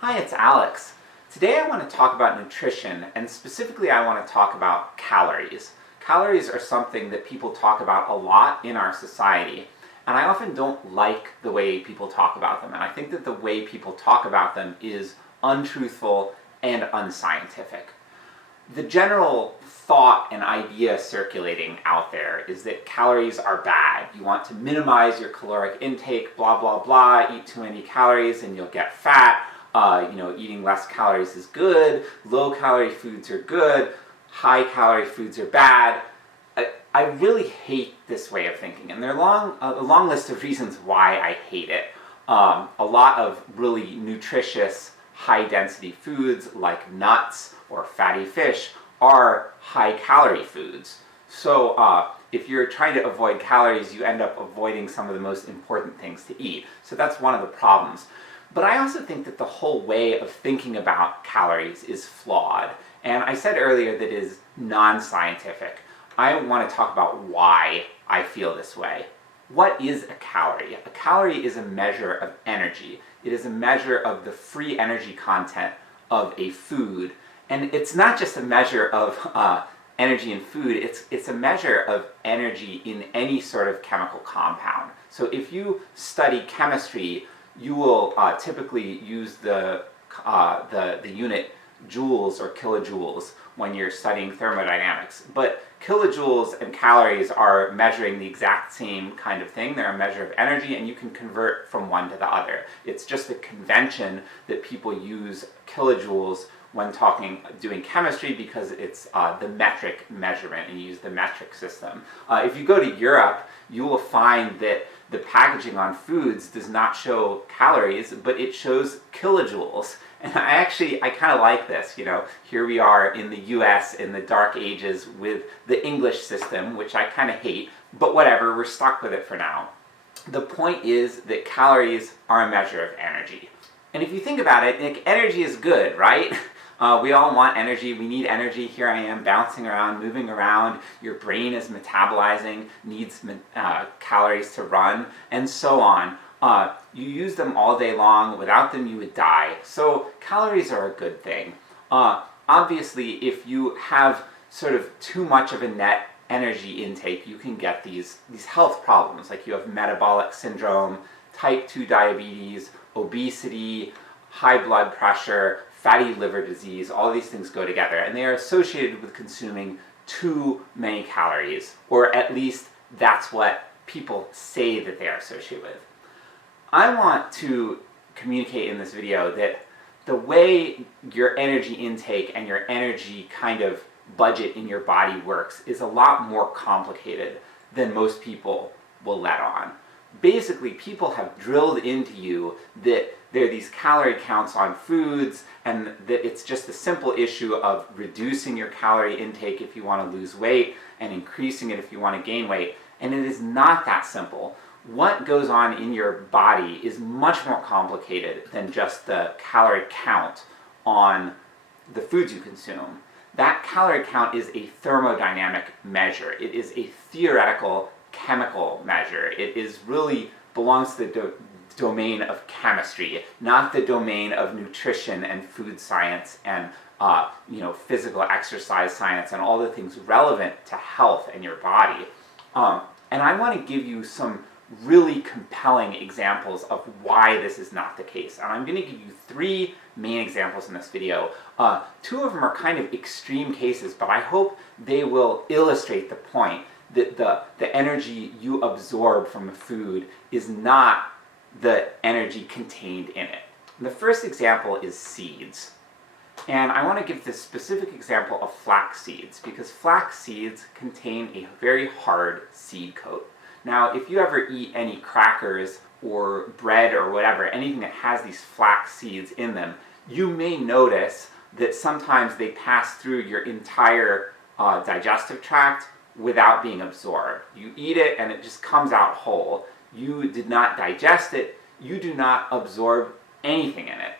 Hi, it's Alex. Today I want to talk about nutrition, and specifically I want to talk about calories. Calories are something that people talk about a lot in our society, and I often don't like the way people talk about them, and I think that the way people talk about them is untruthful and unscientific. The general thought and idea circulating out there is that calories are bad. You want to minimize your caloric intake, blah, blah, blah, eat too many calories and you'll get fat. Eating less calories is good, low-calorie foods are good, high-calorie foods are bad. I really hate this way of thinking, and there are a long list of reasons why I hate it. A lot of really nutritious, high-density foods like nuts or fatty fish are high-calorie foods. So if you're trying to avoid calories, you end up avoiding some of the most important things to eat. So that's one of the problems. But I also think that the whole way of thinking about calories is flawed. And I said earlier that it is non-scientific. I want to talk about why I feel this way. What is a calorie? A calorie is a measure of energy. It is a measure of the free energy content of a food. And it's not just a measure of energy in food, it's a measure of energy in any sort of chemical compound. So if you study chemistry, you will typically use the unit joules or kilojoules when you're studying thermodynamics. But kilojoules and calories are measuring the exact same kind of thing. They're a measure of energy, and you can convert from one to the other. It's just a convention that people use kilojoules when doing chemistry because it's the metric measurement, and you use the metric system. If you go to Europe, you will find that the packaging on foods does not show calories, but it shows kilojoules. And I kind of like this, Here we are in the US in the dark ages with the English system, which I kind of hate, but whatever, we're stuck with it for now. The point is that calories are a measure of energy. And if you think about it, energy is good, right? We all want energy, we need energy. Here I am bouncing around, moving around, your brain is metabolizing, needs calories to run, and so on. You use them all day long, without them you would die. So calories are a good thing. Obviously, if you have sort of too much of a net energy intake, you can get these health problems, like you have metabolic syndrome, type 2 diabetes, obesity, high blood pressure, fatty liver disease. All these things go together, and they are associated with consuming too many calories, or at least that's what people say that they are associated with. I want to communicate in this video that the way your energy intake and your energy kind of budget in your body works is a lot more complicated than most people will let on. Basically, people have drilled into you that there are these calorie counts on foods, and that it's just a simple issue of reducing your calorie intake if you want to lose weight, and increasing it if you want to gain weight. And it is not that simple. What goes on in your body is much more complicated than just the calorie count on the foods you consume. That calorie count is a thermodynamic measure. It is a theoretical chemical measure. It really belongs to the domain of chemistry, not the domain of nutrition and food science and physical exercise science and all the things relevant to health and your body. And I want to give you some really compelling examples of why this is not the case. And I'm going to give you 3 main examples in this video. 2 of them are kind of extreme cases, but I hope they will illustrate the point that the energy you absorb from a food is not the energy contained in it. The first example is seeds. And I want to give this specific example of flax seeds, because flax seeds contain a very hard seed coat. Now, if you ever eat any crackers or bread or whatever, anything that has these flax seeds in them, you may notice that sometimes they pass through your entire digestive tract without being absorbed. You eat it and it just comes out whole. You did not digest it, you do not absorb anything in it.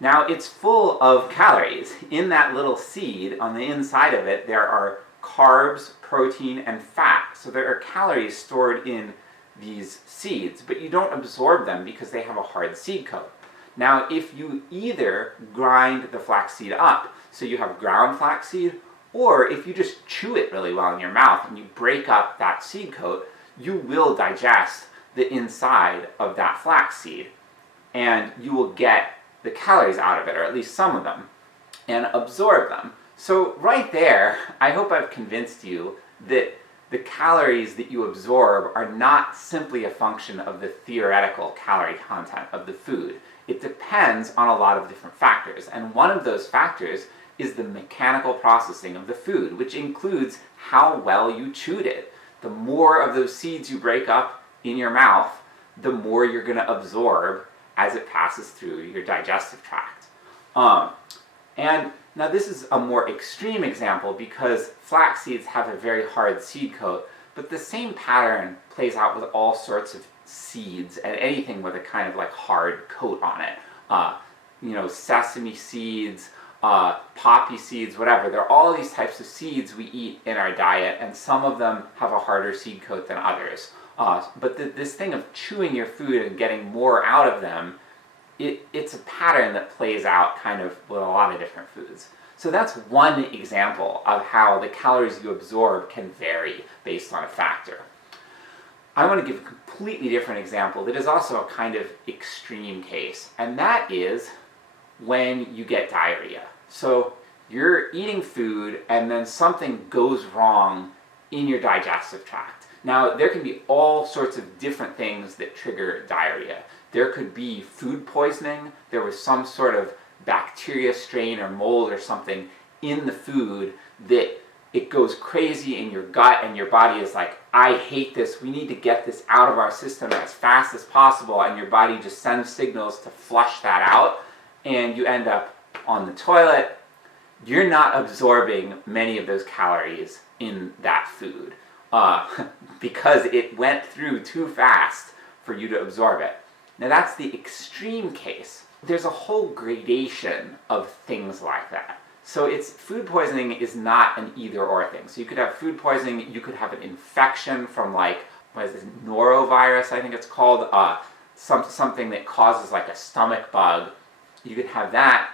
Now, it's full of calories. In that little seed, on the inside of it, there are carbs, protein, and fat. So there are calories stored in these seeds, but you don't absorb them because they have a hard seed coat. Now, if you either grind the flaxseed up, so you have ground flaxseed, or if you just chew it really well in your mouth and you break up that seed coat, you will digest the inside of that flaxseed, and you will get the calories out of it, or at least some of them, and absorb them. So right there, I hope I've convinced you that the calories that you absorb are not simply a function of the theoretical calorie content of the food. It depends on a lot of different factors, and one of those factors is the mechanical processing of the food, which includes how well you chewed it. The more of those seeds you break up in your mouth, the more you're going to absorb as it passes through your digestive tract. And now this is a more extreme example because flax seeds have a very hard seed coat, but the same pattern plays out with all sorts of seeds and anything with a kind of like hard coat on it. Sesame seeds, poppy seeds, whatever. There are all these types of seeds we eat in our diet, and some of them have a harder seed coat than others. But this thing of chewing your food and getting more out of them, it's a pattern that plays out kind of with a lot of different foods. So that's one example of how the calories you absorb can vary based on a factor. I want to give a completely different example that is also a kind of extreme case, and that is when you get diarrhea. So you're eating food and then something goes wrong in your digestive tract. Now, there can be all sorts of different things that trigger diarrhea. There could be food poisoning. There was some sort of bacteria strain or mold or something in the food that it goes crazy in your gut and your body is like, I hate this, we need to get this out of our system as fast as possible, and your body just sends signals to flush that out, and you end up on the toilet. You're not absorbing many of those calories in that food because it went through too fast for you to absorb it. Now that's the extreme case. There's a whole gradation of things like that. So food poisoning is not an either or thing. So you could have food poisoning, you could have an infection from norovirus, I think it's called, something that causes like a stomach bug. You could have that.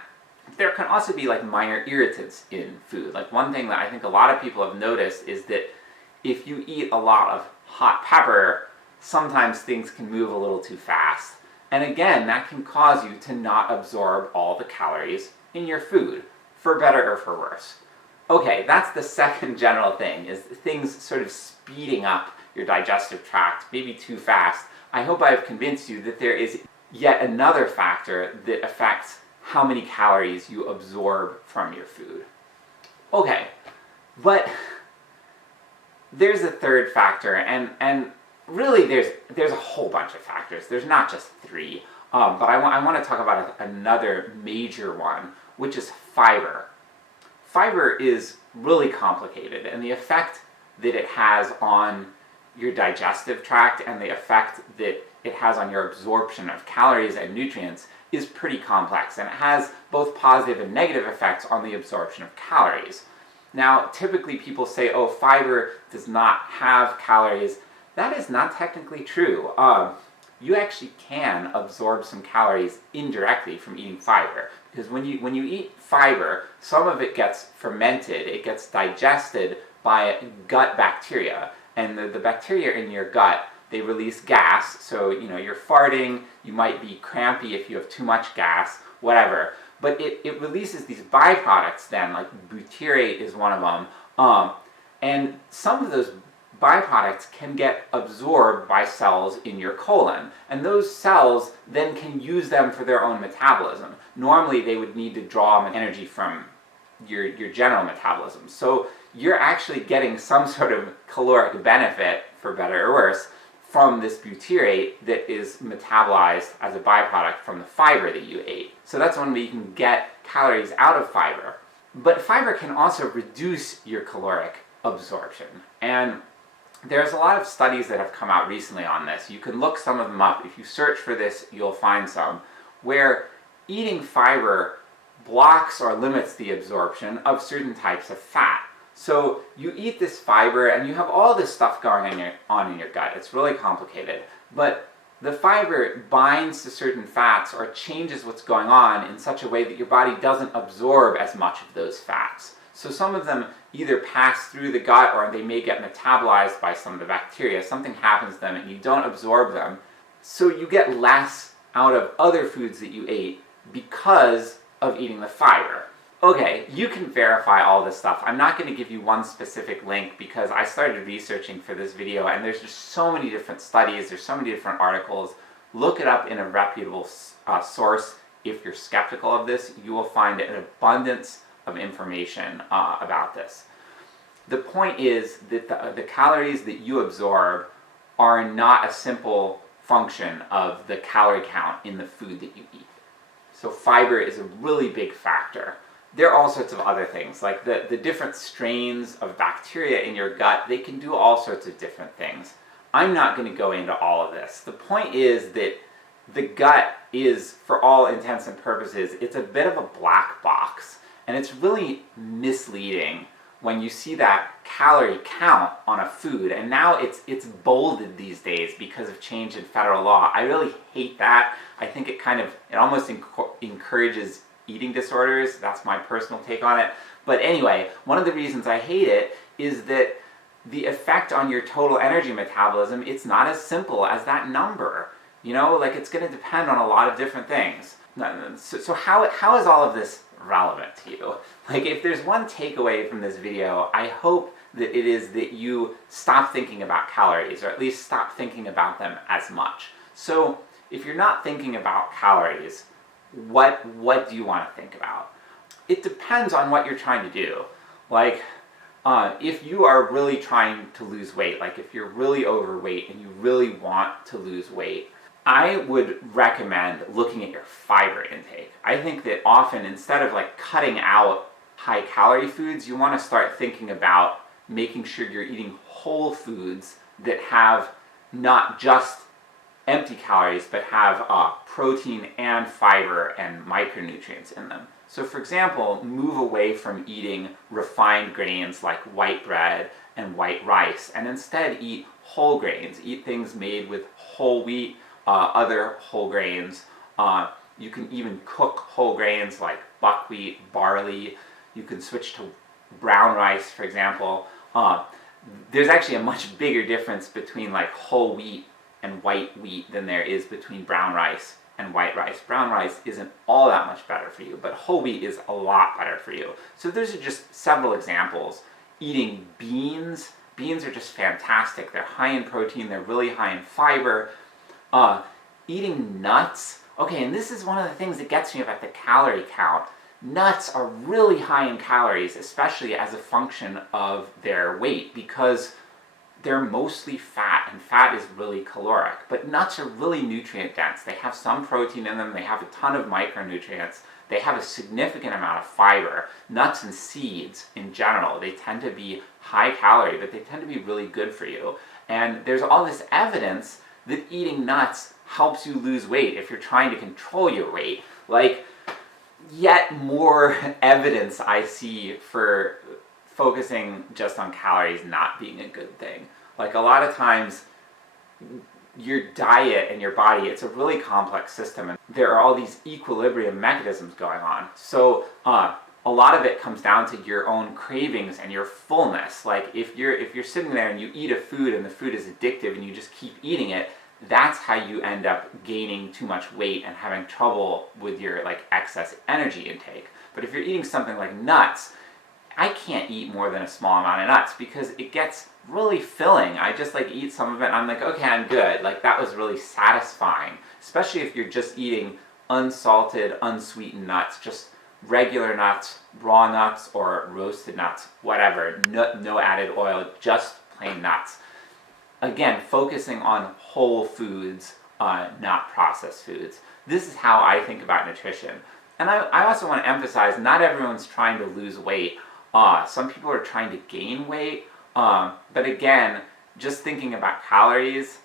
There can also be like minor irritants in food. Like one thing that I think a lot of people have noticed is that if you eat a lot of hot pepper, sometimes things can move a little too fast. And again, that can cause you to not absorb all the calories in your food, for better or for worse. Okay, that's the second general thing, is things sort of speeding up your digestive tract, maybe too fast. I hope I've convinced you that there is yet another factor that affects how many calories you absorb from your food. Okay, but there's a third factor, and really there's a whole bunch of factors. There's not just three, but I want to talk about another major one, which is fiber. Fiber is really complicated, and the effect that it has on your digestive tract and the effect that it has on your absorption of calories and nutrients is pretty complex, and it has both positive and negative effects on the absorption of calories. Now, typically people say, oh, fiber does not have calories. That is not technically true. You actually can absorb some calories indirectly from eating fiber, because when you eat fiber, some of it gets fermented, it gets digested by gut bacteria, and the bacteria in your gut, they release gas, so you're farting, you might be crampy if you have too much gas, whatever, but it releases these byproducts then, like butyrate is one of them, and some of those byproducts can get absorbed by cells in your colon, and those cells then can use them for their own metabolism. Normally they would need to draw energy from your general metabolism, so you're actually getting some sort of caloric benefit, for better or worse, from this butyrate that is metabolized as a byproduct from the fiber that you ate. So that's one way you can get calories out of fiber. But fiber can also reduce your caloric absorption, and there's a lot of studies that have come out recently on this. You can look some of them up. If you search for this, you'll find some, where eating fiber blocks or limits the absorption of certain types of fat. So you eat this fiber and you have all this stuff going on in your gut. It's really complicated. But The fiber binds to certain fats or changes what's going on in such a way that your body doesn't absorb as much of those fats. So some of them either pass through the gut or they may get metabolized by some of the bacteria. Something happens to them and you don't absorb them. So you get less out of other foods that you ate because of eating the fiber. Okay, you can verify all this stuff. I'm not going to give you one specific link because I started researching for this video and there's just so many different studies, there's so many different articles. Look it up in a reputable source. If you're skeptical of this, you will find an abundance of information about this. The point is that the calories that you absorb are not a simple function of the calorie count in the food that you eat. So fiber is a really big factor. There are all sorts of other things, like the different strains of bacteria in your gut, they can do all sorts of different things. I'm not going to go into all of this. The point is that the gut is, for all intents and purposes, it's a bit of a black box. And it's really misleading when you see that calorie count on a food. And now it's bolded these days because of change in federal law. I really hate that. I think it almost encourages eating disorders. That's my personal take on it. But anyway, one of the reasons I hate it is that the effect on your total energy metabolism, it's not as simple as that number. You know, like it's going to depend on a lot of different things. So how is all of this relevant to you? Like, if there's one takeaway from this video, I hope that it is that you stop thinking about calories, or at least stop thinking about them as much. So if you're not thinking about calories, what do you want to think about? It depends on what you're trying to do. Like, if you are really trying to lose weight, like if you're really overweight and you really want to lose weight, I would recommend looking at your fiber intake. I think that often, instead of like cutting out high calorie foods, you want to start thinking about making sure you're eating whole foods that have not just empty calories, but have protein and fiber and micronutrients in them. So for example, move away from eating refined grains like white bread and white rice, and instead eat whole grains. Eat things made with whole wheat, other whole grains. You can even cook whole grains like buckwheat, barley. You can switch to brown rice, for example. There's actually a much bigger difference between like whole wheat and white wheat than there is between brown rice and white rice. Brown rice isn't all that much better for you, but whole wheat is a lot better for you. So those are just several examples. Eating beans. Beans are just fantastic. They're high in protein, they're really high in fiber. Eating nuts. Okay, and this is one of the things that gets me about the calorie count. Nuts are really high in calories, especially as a function of their weight, because they're mostly fat, and fat is really caloric. But nuts are really nutrient dense. They have some protein in them, they have a ton of micronutrients, they have a significant amount of fiber. Nuts and seeds in general, they tend to be high calorie, but they tend to be really good for you. And there's all this evidence that eating nuts helps you lose weight if you're trying to control your weight. Like, yet more evidence I see for focusing just on calories not being a good thing. Like, a lot of times, your diet and your body, it's a really complex system, and there are all these equilibrium mechanisms going on. So a lot of it comes down to your own cravings and your fullness. Like, if you're sitting there and you eat a food and the food is addictive and you just keep eating it, that's how you end up gaining too much weight and having trouble with your like excess energy intake. But if you're eating something like nuts, I can't eat more than a small amount of nuts because it gets really filling. I just like eat some of it and I'm like, okay, I'm good. Like, that was really satisfying, especially if you're just eating unsalted, unsweetened nuts, just regular nuts, raw nuts, or roasted nuts, whatever, no added oil, just plain nuts. Again, focusing on whole foods, not processed foods. This is how I think about nutrition. And I also want to emphasize, not everyone's trying to lose weight. Some people are trying to gain weight. But again, just thinking about calories,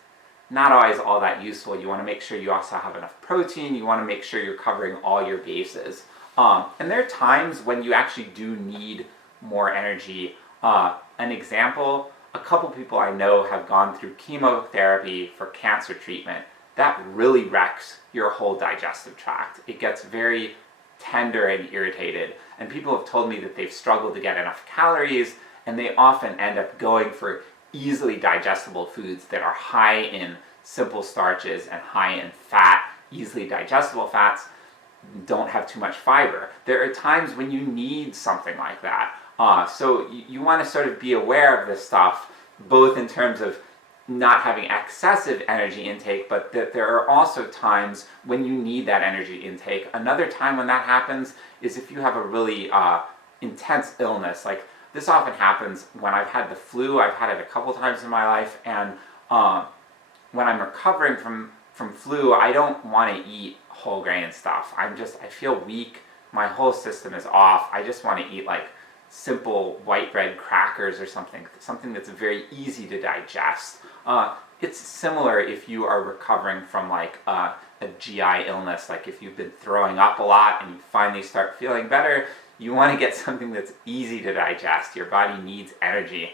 not always all that useful. You want to make sure you also have enough protein. You want to make sure you're covering all your bases. And there are times when you actually do need more energy. An example, a couple people I know have gone through chemotherapy for cancer treatment. that really wrecks your whole digestive tract. It gets very tender and irritated, and people have told me that they've struggled to get enough calories, and they often end up going for easily digestible foods that are high in simple starches and high in fat, easily digestible fats, don't have too much fiber. There are times when you need something like that. So you want to sort of be aware of this stuff, both in terms of not having excessive energy intake, but that there are also times when you need that energy intake. Another time when that happens is if you have a really intense illness. Like, this often happens when I've had the flu. I've had it a couple times in my life, and when I'm recovering from flu, I don't want to eat whole grain stuff. I feel weak. My whole system is off. I just want to eat like simple white bread crackers or something that's very easy to digest. It's similar if you are recovering from like a GI illness, like if you've been throwing up a lot and you finally start feeling better, you want to get something that's easy to digest. Your body needs energy.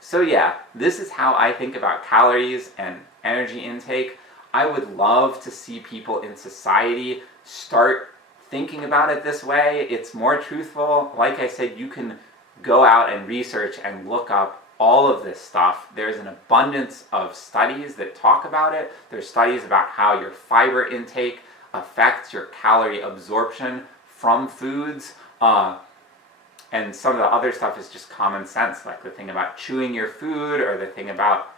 So yeah, this is how I think about calories and energy intake. I would love to see people in society start thinking about it this way. It's more truthful. Like I said, you can go out and research and look up all of this stuff. There's an abundance of studies that talk about it. There's studies about how your fiber intake affects your calorie absorption from foods. And some of the other stuff is just common sense, like the thing about chewing your food, or the thing about,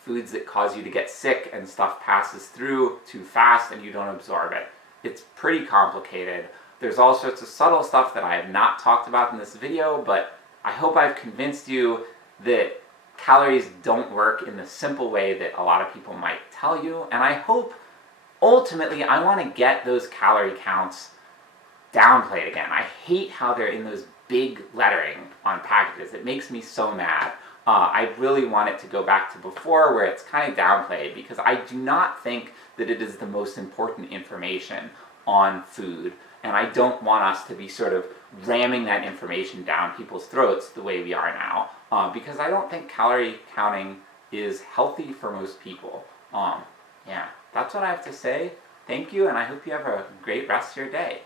foods that cause you to get sick and stuff passes through too fast and you don't absorb it. It's pretty complicated. There's all sorts of subtle stuff that I have not talked about in this video, but I hope I've convinced you that calories don't work in the simple way that a lot of people might tell you, and I hope ultimately I want to get those calorie counts downplayed again. I hate how they're in those big lettering on packages. It makes me so mad. I really want it to go back to before, where it's kind of downplayed, because I do not think that it is the most important information on food, and I don't want us to be sort of ramming that information down people's throats the way we are now, because I don't think calorie counting is healthy for most people. Yeah, that's what I have to say. Thank you, and I hope you have a great rest of your day.